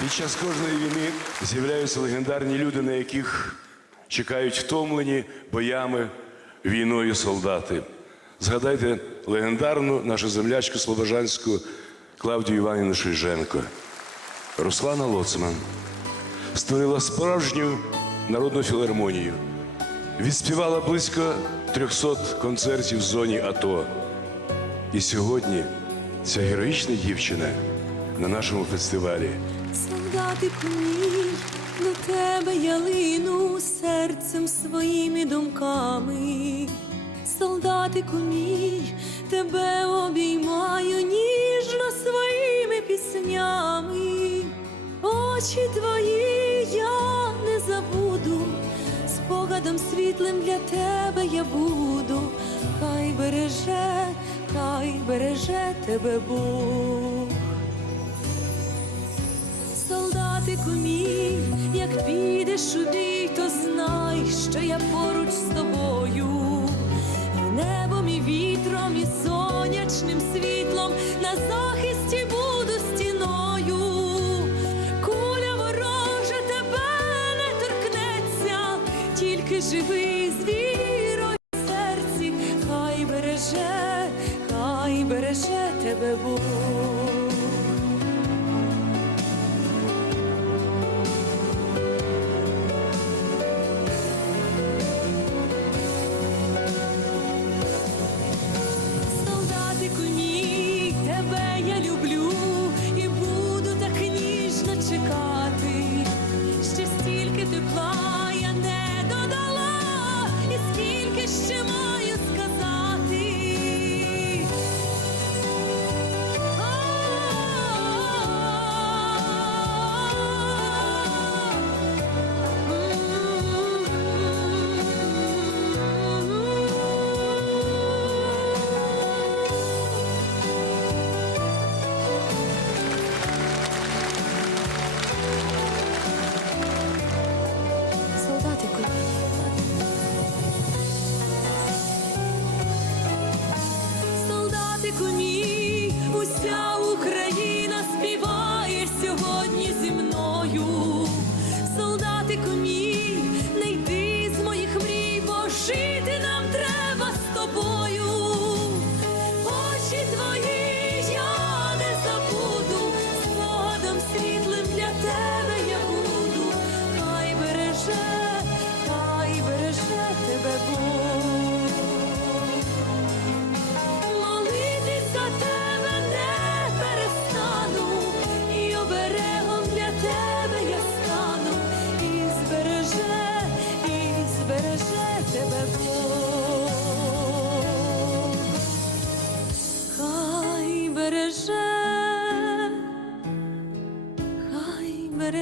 Під час кожної війни з'являються легендарні люди, на яких чекають втомлені боями, війною солдати. Згадайте легендарну нашу землячку Слобожанську Клавдію Іванівну Шийженко. Руслана Лоцман створила справжню народну філармонію. Відспівала близько 300 концертів в зоні АТО. І сьогодні ця героїчна дівчина на нашому фестивалі. Солдатику мій, до тебе я лину серцем своїми думками. Солдатику мій, тебе обіймаю ніжно своїми піснями. Очі твої я не забуду, спогадом світлим для тебе я буду. Хай береже, хай береже тебе Бог. Що я поруч з тобою, і небом, і вітром, і сонячним світлом на захисті буду стіною. Куля ворожа тебе не торкнеться, тільки живий з вірою в серці, хай береже, хай береже тебе Бог.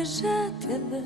береже тебе.